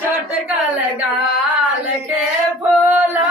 चटकल गाल के फूला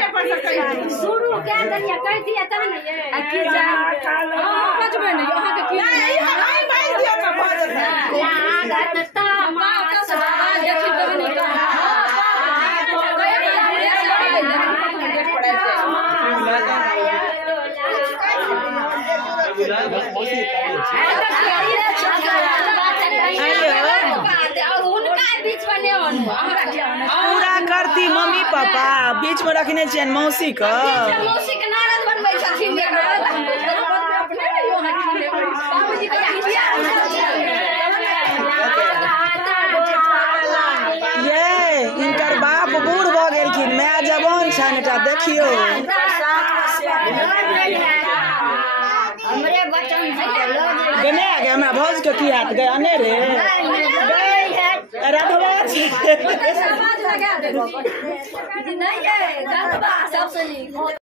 शुरू क्या करिए कर दिया तब ना ये की जा कुछ में नहीं वहां के की नहीं भाई दिया का भजन लागत ता मां का सदा देखी तो नहीं का पूरा करती मम्मी पापा बीच में रखने छे मौसी का नारद बनबै छथिन ये इनकर बाप बूढ़ भ गेलखिन माय जवान छन एकटा देखियो हमरे बचन गने आगे हमरा भौज के की हाथ गए अने रे राधवा छे समाज लगा देबो नहीं है गंदबा सबसे नीक